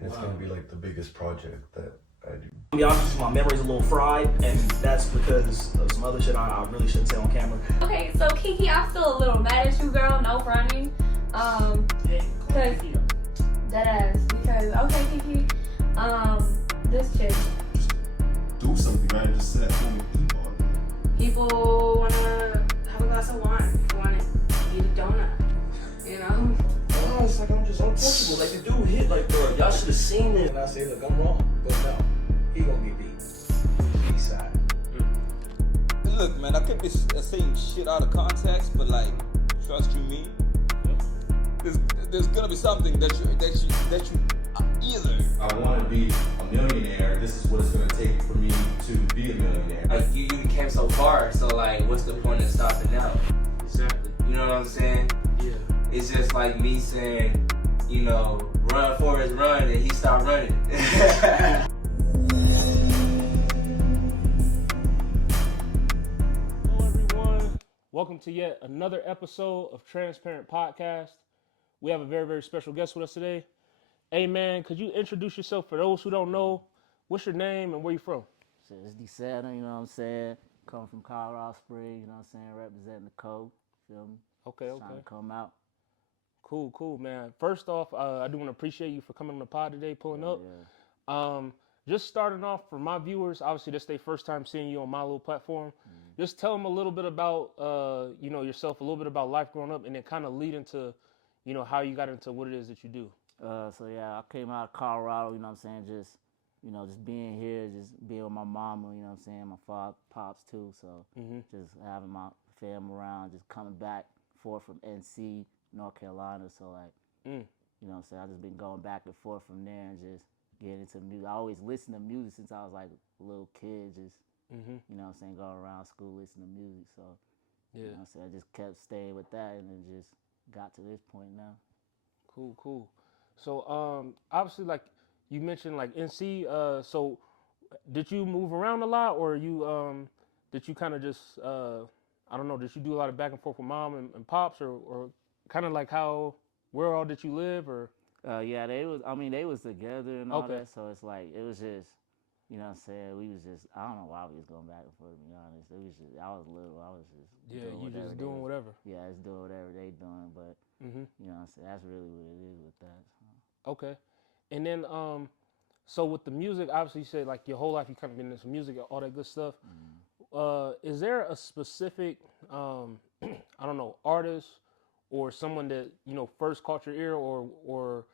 and it's gonna be like the biggest project that I do. To be honest, my memory's a little fried, and that's because of some other shit I really shouldn't say on camera. Okay, so Kiki, I'm still a little mad at you, girl. No fronting. Cause that ass. Because okay, Kiki. This chick. Just do something, man. Just sit at home and eat all day. People wanna have a glass of wine. People wanna eat a donut. You know? Oh, it's like I'm just uncomfortable. Like the dude hit, like, bro, y'all should have seen it. And I say, look, I'm wrong, but no, he gonna get beat. B-side. Look, man, I could be saying shit out of context, but like, trust you me, there's gonna be something that you either. I want to be a millionaire. This is what it's gonna take for me to be a millionaire. Like you came so far, so like, what's the point of stopping now? Exactly. You know what I'm saying? Yeah. It's just like me saying, you know, run Forrest run, and he stopped running. Hello everyone, welcome to yet another episode of Transparent Podcast. We have a very, very special guest with us today. Hey man, could you introduce yourself for those who don't know? What's your name and where you from? So it's DSANTA, you know what I'm saying? Come from Colorado Springs, you know what I'm saying? Representing the code, feel me? Okay. Trying to come out. Cool, man. First off, I do want to appreciate you for coming on the pod today, pulling up. Yeah. Just starting off for my viewers, obviously this is their first time seeing you on my little platform. Just tell them a little bit about, yourself, a little bit about life growing up, and then kind of lead into, how you got into what it is that you do. So yeah, I came out of Colorado, you know what I'm saying? Just being here, just being with my mama, you know what I'm saying? My father, pops too, so just having my fam around, just coming back forth from NC, North Carolina, so like, you know what I'm saying? I just been going back and forth from there and just getting into music. I always listened to music since I was like a little kid, just, you know what I'm saying, going around school listening to music, so, you know what I'm saying? I just kept staying with that and then just got to this point now. Cool. So, obviously, like, you mentioned, like, NC, so did you move around a lot, or did you kind of just, did you do a lot of back and forth with mom and pops, or kind of like where all did you live, or? Yeah, they was together and all that, so it's like, it was just, you know what I'm saying, we was just, I don't know why we was going back and forth, to be honest. It was just, I was little, I was just doing whatever. Yeah, it's doing whatever they doing, but, you know what I'm saying, that's really what it is with that. So. Okay. And then, so with the music, obviously you said like your whole life you kind of been into music and all that good stuff. Is there a specific, artist or someone that, first caught your ear, or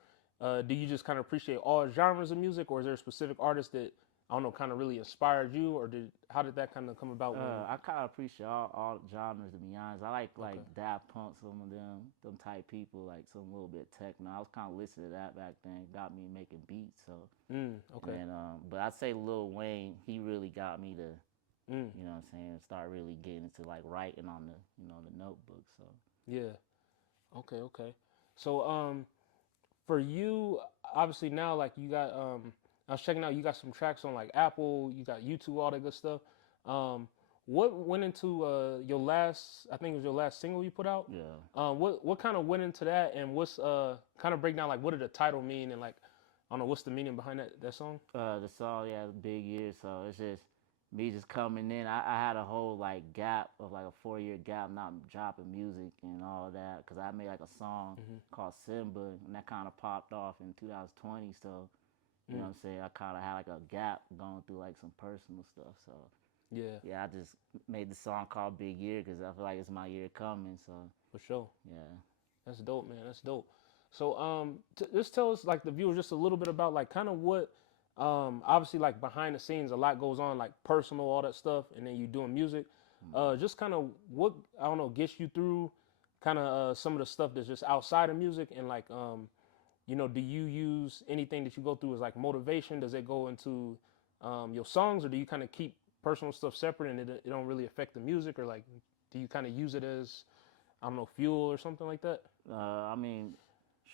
do you just kind of appreciate all genres of music, or is there a specific artist that, kind of really inspired you, or how did that kind of come about? I kind of appreciate all genres, to be honest. I like Daft Punk, some of them type people, like some little bit techno. I was kind of listening to that back then. Got me making beats, so. Okay. And, but I'd say Lil Wayne, he really got me to, you know what I'm saying, start really getting into like writing on the notebook, so. Yeah. Okay. So, for you, obviously now, like you got, I was checking out, you got some tracks on like Apple, you got YouTube, all that good stuff. What went into your last, I think it was your last single you put out? Yeah. What kind of went into that, and what's kind of break down like what did the title mean, and like, I don't know, what's the meaning behind that song? The song, yeah, Big Year, so it's just me just coming in. I had a whole like gap of like a 4-year gap, not dropping music and all that, because I made like a song called Simba, and that kind of popped off in 2020, so. You know what I'm saying? I kind of had like a gap going through like some personal stuff. So yeah, I just made the song called Big Year because I feel like it's my year coming. So for sure. Yeah. That's dope, man. That's dope. So just tell us, like the viewers, just a little bit about like kind of what, obviously like behind the scenes, a lot goes on, like personal, all that stuff, and then you doing music. Just kind of what, I don't know, gets you through kind of some of the stuff that's just outside of music, and like do you use anything that you go through as like motivation? Does it go into your songs, or do you kind of keep personal stuff separate and it don't really affect the music, or like do you kind of use it as, I don't know, fuel or something like that? I mean,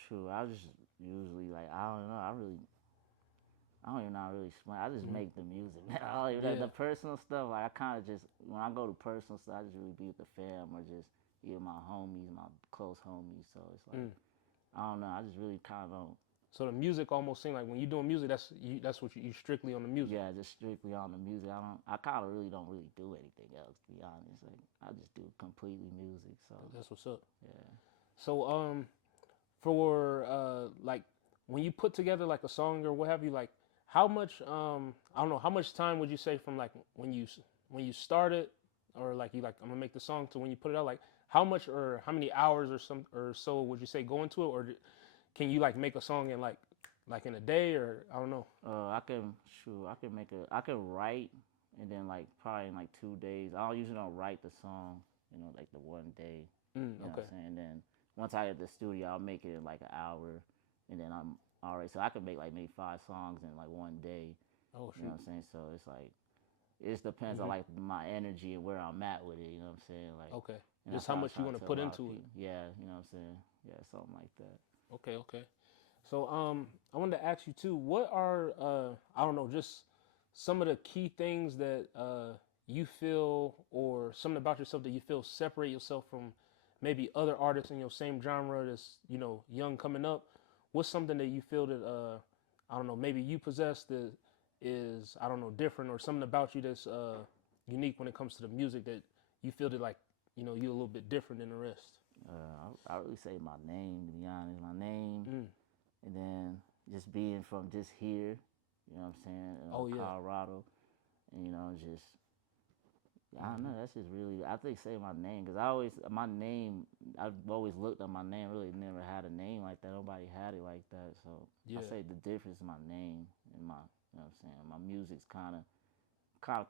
sure. I just usually like, I don't know. I don't even know how to really explain. I just make the music. The personal stuff, like I kind of just, when I go to personal stuff, I just really be with the fam or just either my homies, my close homies. So it's like, I don't know. I just really kind of don't So the music almost seems like when you're doing music, that's what you strictly on the music. Yeah, just strictly on the music. I kind of really don't really do anything else, to be honest. Like, I just do completely music. So That's what's up. yeah. So for like when you put together like a song or what have you, like how much I don't know, how much time would you say from like when you started or like you like I'm gonna make the song to when you put it out, like how much or how many hours or so would you say go into it, or can you like make a song in like in a day, or I don't know? I can write, and then like probably in like 2 days. I usually don't write the song, like the one day. You know what I'm saying? And then once I get the studio, I'll make it in like an hour, and then I'm all right. So I can make like maybe 5 songs in like one day. Oh, you know what I'm saying? So it's like it just depends on like my energy and where I'm at with it. You know what I'm saying? Like Okay. and Just that's how what I much you try want to tell put a lot of into it. people. Yeah, you know what I'm saying? Yeah, something like that. Okay. So I wanted to ask you too, what are I don't know, just some of the key things that you feel, or something about yourself that you feel separate yourself from maybe other artists in your same genre that's, young coming up. What's something that you feel that I don't know, maybe you possess that is, I don't know, different, or something about you that's unique when it comes to the music that you feel that like, you're a little bit different than the rest? I really say my name, to be honest. My name, and then just being from just here, you know what I'm saying? Colorado, and just I don't know. That's just really I think say my name, because I've always looked at my name. Really never had a name like that. Nobody had it like that. So I say the difference is my name and my you know what I'm saying. My music's kind of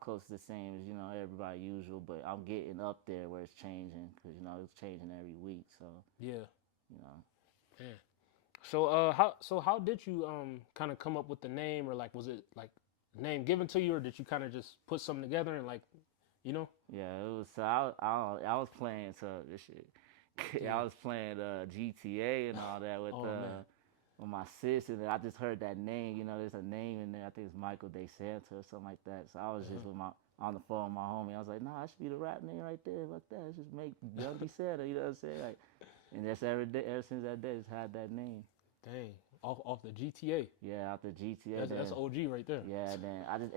close to the same as everybody usual, but I'm getting up there where it's changing, because it's changing every week. So Yeah. Yeah. So how did you kind of come up with the name, or like was it like name given to you, or did you kind of just put something together and like Yeah, it was. So I was playing this shit. I was playing GTA and all that with my sis, and I just heard that name. There's a name in there. I think it's Michael DSANTA or something like that. So I was just on the phone with my homie. I was like, nah, that should be the rap name right there. Fuck that. Let's just make Young DSANTA. You know what I'm saying? Like, and that's ever since that day, just had that name. Dang, off the GTA. Yeah, out the GTA. That's OG right there. Yeah,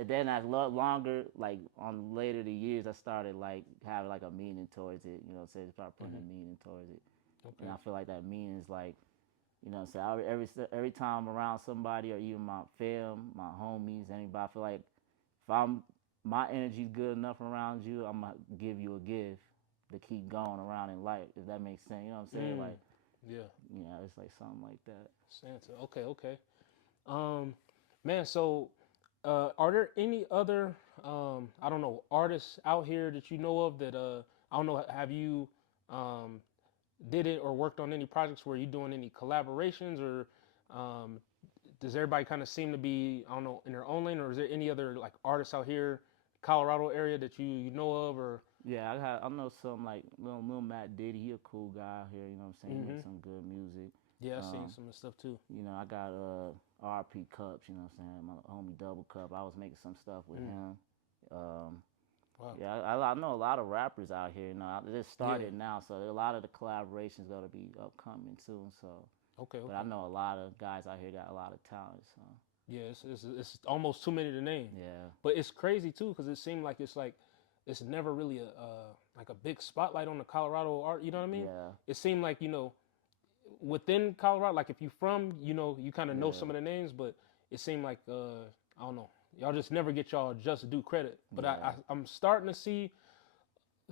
then as longer, like on later the years, I started like having like a meaning towards it. Start putting a meaning towards it. Okay. And I feel like that meaning is like, every time I'm around somebody, or even my fam, my homies, anybody, I feel like if my energy's good enough around you, I'm gonna give you a gift to keep going around in life. If that makes sense, you know what I'm saying? Like. Yeah. It's like something like that. Santa. Okay. Man, so are there any other I don't know, artists out here that you know of that I don't know, have you did it or worked on any projects where you're doing any collaborations, or does everybody kind of seem to be, I don't know, in their own lane, or is there any other like artists out here, Colorado area, that you know of? Or yeah, I know some like Lil Matt Diddy. He a cool guy out here. You know what I'm saying? He makes some good music. Yeah, I've seen some of the stuff too. I got RP Cups. You know what I'm saying? My homie Double Cup. I was making some stuff with him. Wow. Yeah, I know a lot of rappers out here. It just started now, so a lot of the collaborations gonna be upcoming soon. So Okay. But I know a lot of guys out here got a lot of talent. So yeah, it's almost too many to name. yeah. But it's crazy too, because it seemed like it's never really like a big spotlight on the Colorado art. You know what I mean? Yeah. It seemed like within Colorado, like if you from, you kind of know some of the names, but it seemed like I don't know, y'all just never get y'all just due credit. But I'm starting to see.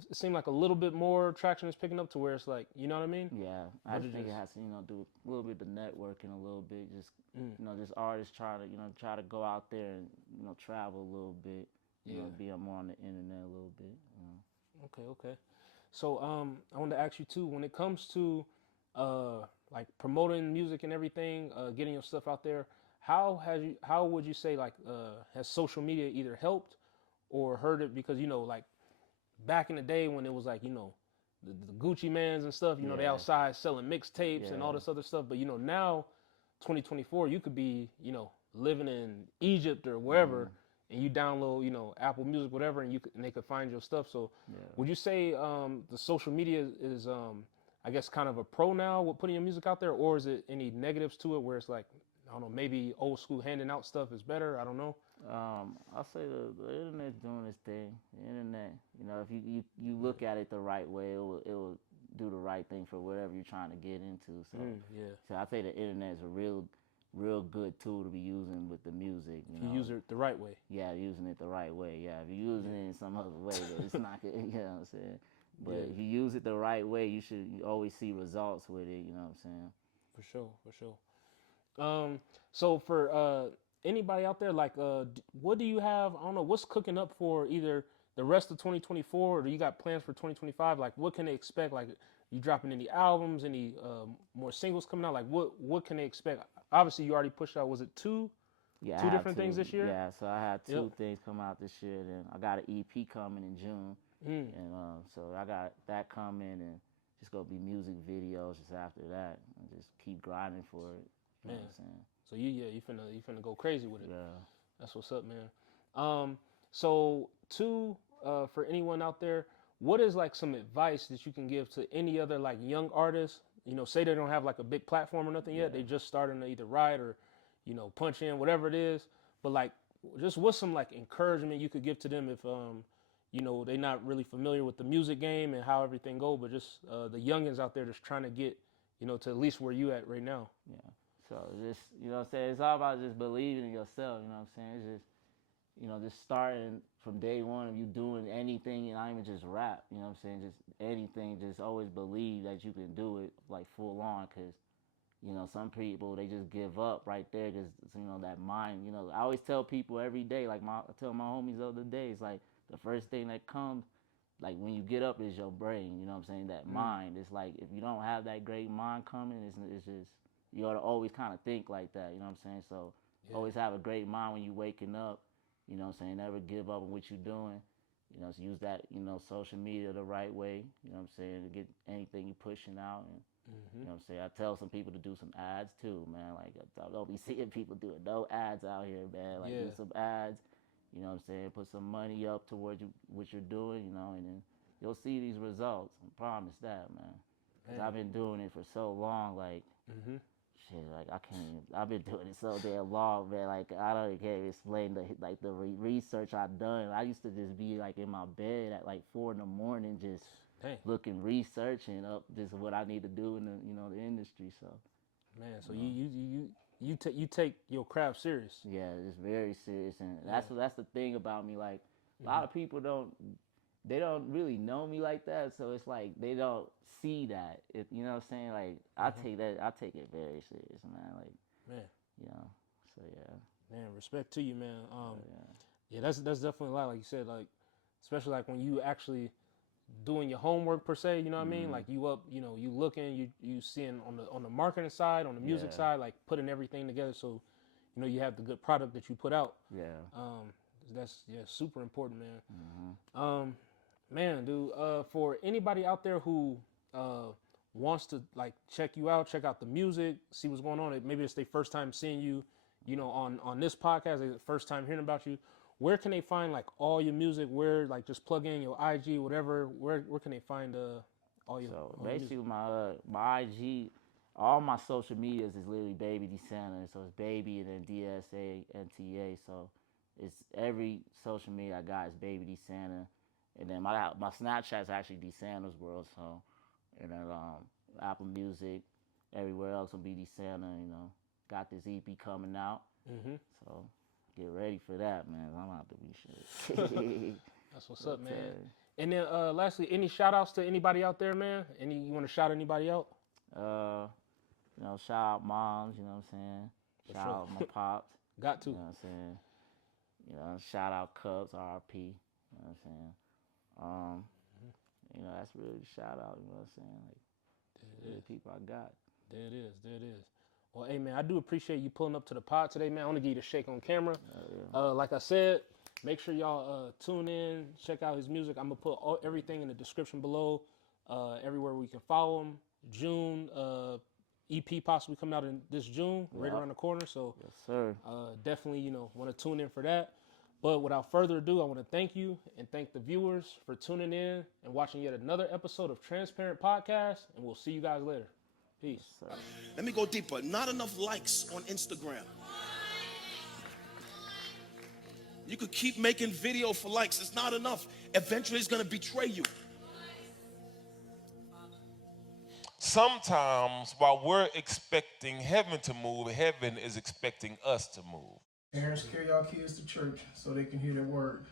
It seemed like a little bit more traction is picking up to where it's like, you know what I mean? Yeah, I just think it has to, do a little bit of networking, a little bit, just just artists try to go out there and travel a little bit, be more on the internet a little bit. Okay. So I wanted to ask you too, when it comes to like promoting music and everything, getting your stuff out there, how would you say like has social media either helped or hurt it? Because like back in the day when it was like, the Gucci mans and stuff, they outside selling mixtapes and all this other stuff. But, now, 2024, you could be, living in Egypt or wherever, and you download, Apple Music, whatever, and they could find your stuff. So would you say the social media is, I guess, kind of a pro now with putting your music out there, or is it any negatives to it where it's like, I don't know, maybe old school handing out stuff is better. I don't know. I'll say the internet's doing its thing. The internet, you know, if you look at it the right way, it will do the right thing for whatever you're trying to get into. So, so I say the internet is a real good tool to be using with the music. You If know? you use it the right way. Yeah, using it the right way. Yeah, if you're using it in some other way, it's not good. You know what I'm saying? But if you use it the right way, you always see results with it. You know what I'm saying? For sure. So for anybody out there, like, what do you have? I don't know, what's cooking up for either the rest of 2024, or do you got plans for 2025? Like, what can they expect? Like, you dropping any albums, any more singles coming out? Like, what can they expect? Obviously, you already pushed out. Was it two? Yeah, two different things this year? Yeah, so I had two things come out this year. Then I got an EP coming in June, and so I got that coming, and just gonna be music videos just after that, and just keep grinding for it. You know what I'm saying? So you finna go crazy with it. Yeah. That's what's up, man. So two, for anyone out there, what is like some advice that you can give to any other like young artists? You know, say they don't have like a big platform or nothing yet. They just starting to either write or, you know, punch in, whatever it is. But like, just what's some like encouragement you could give to them if, you know, they're not really familiar with the music game and how everything go, but just the youngins out there just trying to get, you know, to at least where you at right now. Yeah. So just, you know what I'm saying, it's all about just believing in yourself, you know what I'm saying? It's just, you know, just starting from day one of you doing anything, and not even just rap, you know what I'm saying? Just anything, just always believe that you can do it like full on, because, you know, some people, they just give up right there because, you know, that mind, you know. I always tell people every day, like I tell my homies the other day, it's like the first thing that comes, like when you get up is your brain, you know what I'm saying? That mind. It's like if you don't have that great mind coming, it's just, you ought to always kind of think like that, you know what I'm saying? So always have a great mind when you waking up, you know what I'm saying? Never give up on what you're doing. You know, so use that, you know, social media the right way, you know what I'm saying, to get anything you're pushing out. And, you know what I'm saying? I tell some people to do some ads too, man. Like, I don't be seeing people doing no ads out here, man. Like, do some ads, you know what I'm saying? Put some money up towards what you're doing, you know, and then you'll see these results. I promise that, man. Because I've been doing it for so long, like, shit, like, I can't even, I've been doing it so damn long, man. Like, I don't even can't explain the research I've done. I used to just be, like, in my bed at, like, 4 in the morning just looking, researching up just what I need to do in the, you know, the industry, so. Man, so you take your craft serious. Yeah, it's very serious, and that's the thing about me. Like, a lot of people don't really know me like that, so it's like they don't see that. You know what I'm saying? Like, I take it very serious, man. Like, you know, so yeah. Man, respect to you, man. Yeah, that's definitely a lot, like you said, like, especially like when you actually doing your homework per se, you know what I mean? Like, you up, you know, you looking, you seeing on the marketing side, on the music side, like putting everything together so, you know, you have the good product that you put out. Yeah. That's super important, man. Man, dude, for anybody out there who wants to like check you out, check out the music, see what's going on, maybe it's their first time seeing you, you know, on this podcast, their first time hearing about you, where can they find like all your music? Where, like, just plug in your IG, whatever. Where can they find all your? So all basically, your my IG, all my social medias is literally Baby DSANTA. So it's Baby and then DSANTA. So it's every social media I got is Baby DSANTA, and then my Snapchat is actually DSANTA's World. So, and then Apple Music, everywhere else will be DSANTA. You know, got this EP coming out. So. Get ready for that, man. I'm about to be shit. That's what's up, man. And then lastly, any shout outs to anybody out there, man? You want to shout anybody out? You know, shout out moms, you know what I'm saying? Shout out my pops. Got to. You know what I'm saying? You know, shout out Cubs, RP. You know what I'm saying? You know, that's really the shout out, you know what I'm saying? Like, the people I got. There it is. Well, hey, man, I do appreciate you pulling up to the pod today, man. I want to give you the shake on camera. Like I said, make sure y'all tune in, check out his music. I'm going to put everything in the description below, everywhere we can follow him. June, EP possibly coming out in this June, right around the corner. So, yes, sir. Definitely, you know, want to tune in for that. But without further ado, I want to thank you and thank the viewers for tuning in and watching yet another episode of Transparent Podcast. And we'll see you guys later. Peace. Let me go deeper. Not enough likes on Instagram. You could keep making video for likes. It's not enough. Eventually, it's going to betray you. Sometimes while we're expecting heaven to move, heaven is expecting us to move. Parents, carry y'all kids to church so they can hear the word.